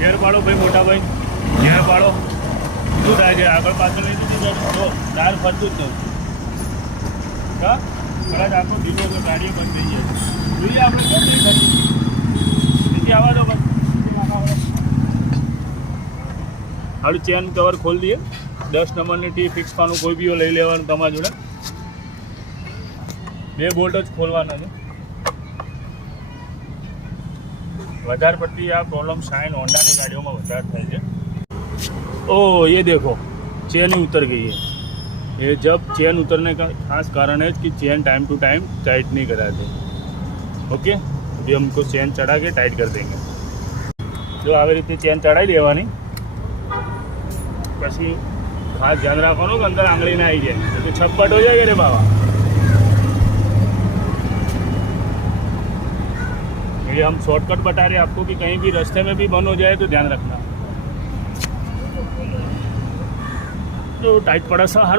ઘેર પાડો ભાઈ મોટા ભાઈ. ઘેર પાડો. શું થાય છે? આગળ પાછળ લઈ દીધી જો ટાયર ફરતું જ નથી. હા? કદાચ આખો ધીમો તો ગાડીઓ બંધ થઈ જાય. જોઈએ આપણે કેમ નહીં થતી નીચે આવવા દો બસ. હારું ચેન કવર ખોલી દઈએ. દસ નંબરની ટી ફિક્સ પાનું કોઈ બી લઈ લેવાનું તમારા જોડે. બે બોલ્ટ જ ખોલવાના છે. વધારે પડતી આ પ્રોબ્લેમ શાઇન હોન્ડાની ગાડીઓમાં વધારે થાય છે ओ ये देखो चेन ही उतर गई है ये जब चेन उतरने का खास कारण है कि chain time to time tight नहीं कराते ओके अभी हमको चेन चढ़ा के टाइट कर देंगे જો આવી રીતે ચેન ચડાવી દેવાની પછી ખાસ ધ્યાન રાખવાનું કે અંદર આંગળી ના આવી જાય તો છપ્પટ હો જાય રે બાબા ये हम शॉर्टकट बता रहे हैं आपको कि कहीं भी रास्ते में भी बंद हो जाए तो ध्यान रखना। जो टाइट पड़ा सा, हर